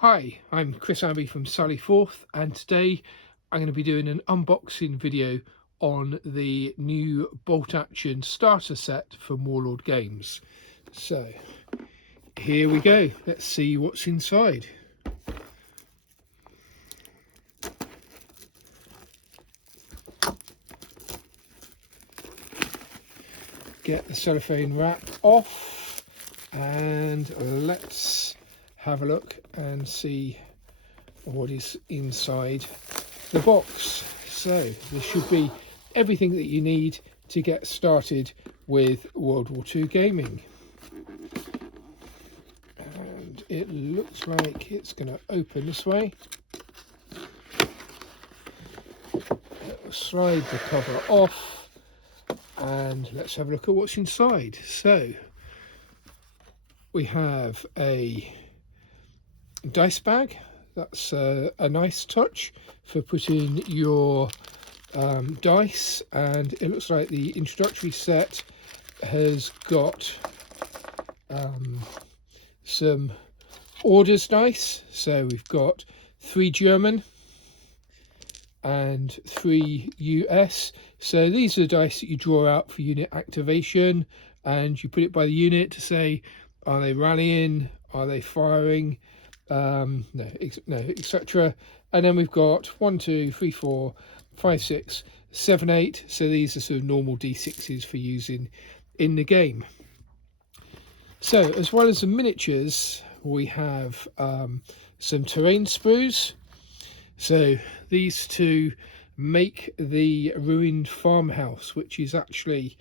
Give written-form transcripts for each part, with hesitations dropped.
Hi, I'm Chris Abbey from Sally Forth, and today I'm going to be doing an unboxing video on the new bolt action starter set from Warlord Games. So here we go, let's see what's inside. Get the cellophane wrap off and let's have a look and see what is inside the box. So this should be everything that you need to get started with World War II gaming. And it looks like it's going to open this way. It'll slide the cover off and let's have a look at what's inside. So we have a dice bag. That's a nice touch for putting your dice, and it looks like the introductory set has got some orders dice. So we've got 3 German and 3 US. So these are the dice that you draw out for unit activation, and you put it by the unit to say, are they rallying, are they firing, etc. And then we've got 1, 2, 3, 4, 5, 6, 7, 8. So these are sort of normal D6s for using in the game. So as well as the miniatures, we have some terrain sprues. So these two make the ruined farmhouse, which is actually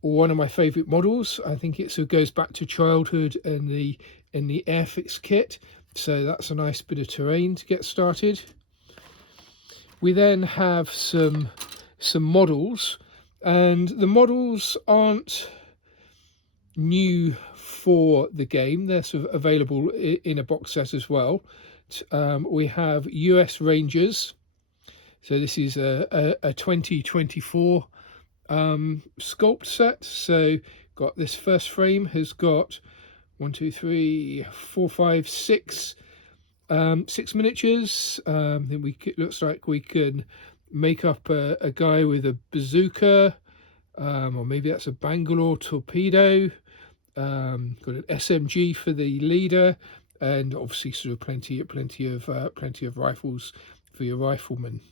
one of my favourite models. I think it sort of goes back to childhood and the Airfix kit. So that's a nice bit of terrain to get started. We then have some models, and the models aren't new for the game. They're sort of available in a box set as well. We have US Rangers. So this is a 2024 sculpt set. So got this first frame has got 1, 2, 3, 4, 5, 6 miniatures. Then looks like we can make up a guy with a bazooka, or maybe that's a Bangalore torpedo. Got an SMG for the leader, and obviously sort of plenty of rifles for your riflemen.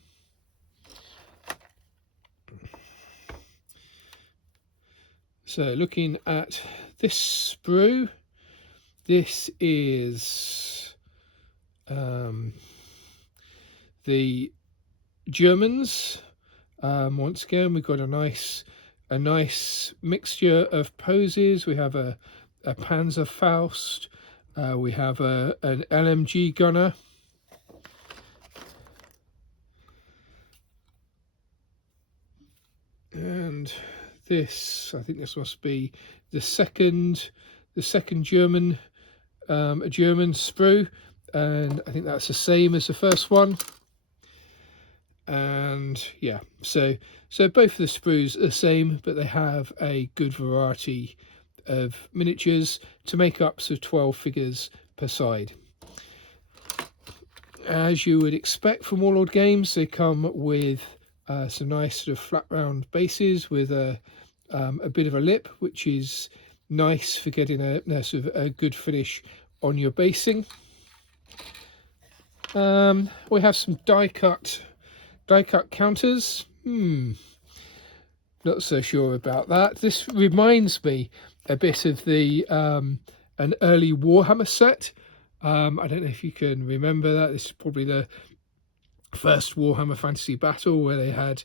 So looking at this sprue, this is the Germans. Once again, we've got a nice mixture of poses. We have a Panzerfaust. We have an LMG gunner. And this, I think this must be the second German, a German sprue, and I think that's the same as the first one. And yeah, so both of the sprues are the same, but they have a good variety of miniatures to make up so 12 figures per side. As you would expect from Warlord Games, they come with some nice sort of flat round bases with a bit of a lip, which is nice for getting a sort of a good finish on your basing. We have some die cut counters. Not so sure about that. This reminds me a bit of the an early Warhammer set. I don't know if you can remember that. This is probably the first Warhammer Fantasy Battle where they had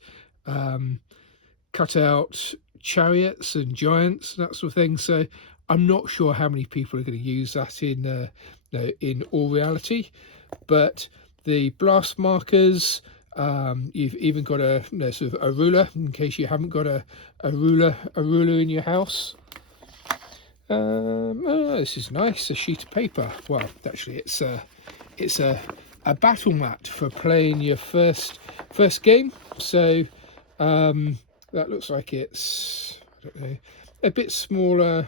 cut out chariots and giants and that sort of thing. So I'm not sure how many people are going to use that in all reality. But the blast markers, you've even got a sort of a ruler in case you haven't got a ruler in your house. Oh, this is nice, a sheet of paper. Well, actually it's a battle mat for playing your first game. So that looks like it's, I don't know, a bit smaller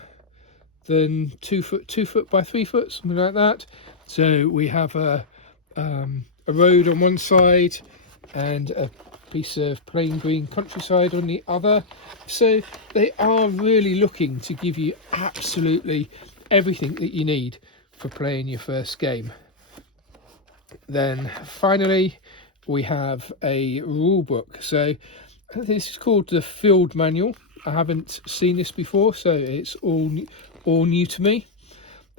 than 2 foot by 3 foot, something like that. So we have a road on one side and a piece of plain green countryside on the other. So they are really looking to give you absolutely everything that you need for playing your first game. Then finally we have a rule book. So this is called the Field Manual. I haven't seen this before, so it's all new to me.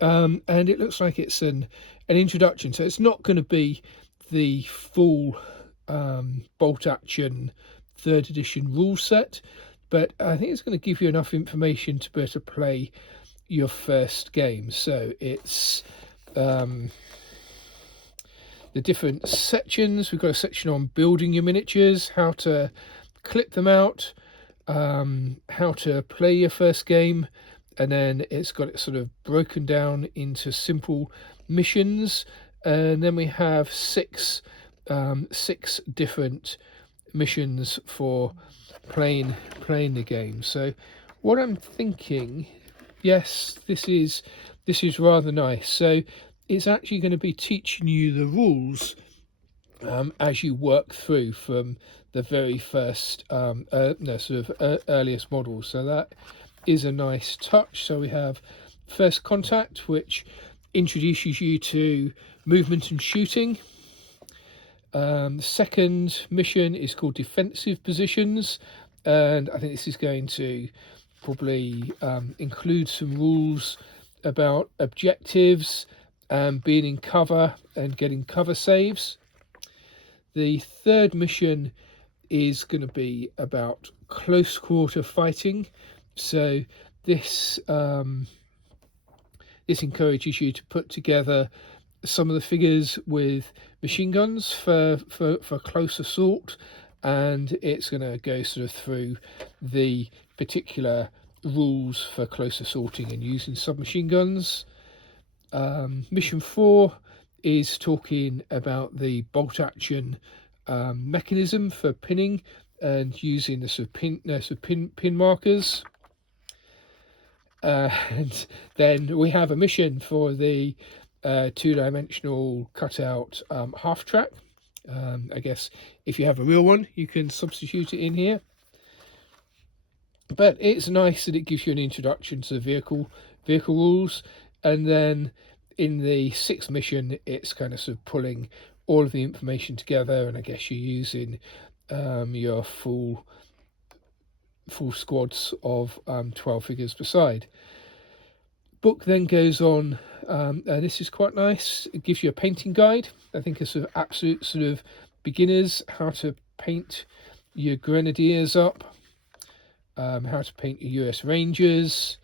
And it looks like it's an introduction, so it's not going to be the full bolt action 3rd edition rule set, but I think it's going to give you enough information to be able to play your first game. So it's the different sections. We've got a section on building your miniatures, how to clip them out, how to play your first game, and then it's got it sort of broken down into simple missions, and then we have six different missions for playing the game. So what I'm thinking, yes, this is rather nice. So it's actually going to be teaching you the rules as you work through from the very first earliest models. So that is a nice touch. So we have First Contact, which introduces you to movement and shooting. The second mission is called Defensive Positions, and I think this is going to probably include some rules about objectives and being in cover and getting cover saves. The third mission is going to be about close quarter fighting. So this encourages you to put together some of the figures with machine guns for close assault, and it's going to go sort of through the particular rules for close assaulting and using submachine guns. Mission 4 is talking about the bolt action mechanism for pinning and using the sort of pin markers. And then we have a mission for the 2-dimensional cutout half track. I guess if you have a real one, you can substitute it in here. But it's nice that it gives you an introduction to the vehicle rules, and then in the 6th mission, it's kind of sort of pulling all of the information together, and I guess you're using your full squads of 12 figures per side. Book then goes on, and this is quite nice. It gives you a painting guide. I think a sort of absolute sort of beginners, how to paint your Grenadiers up, how to paint your US Rangers,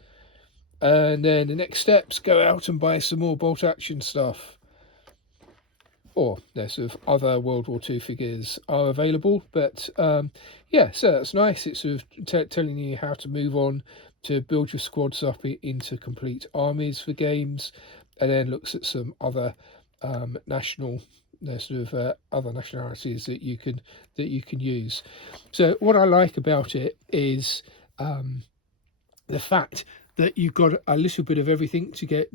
and then the next steps, go out and buy some more bolt action stuff. Or there's sort of other World War II figures are available, but yeah, so that's nice. It's sort of telling you how to move on to build your squads up into complete armies for games, and then looks at some other other nationalities that you can use. So what I like about it is the fact that you've got a little bit of everything to get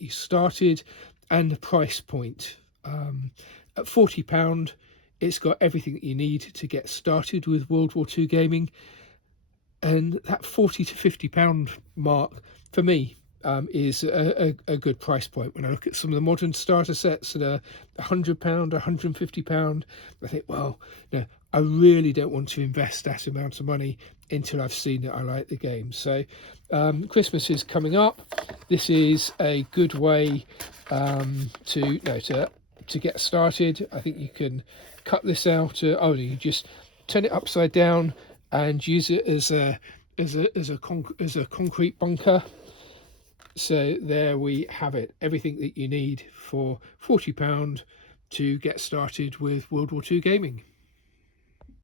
you started, and the price point. At £40, it's got everything that you need to get started with World War II gaming, and that £40 to £50 mark for me is a good price point. When I look at some of the modern starter sets that are £100, £150, I think, well, no, I really don't want to invest that amount of money until I've seen that I like the game. So Christmas is coming up. This is a good way to get started. I think you can cut this out. You just turn it upside down and use it as a concrete bunker. So there we have it. Everything that you need for £40 to get started with World War II gaming.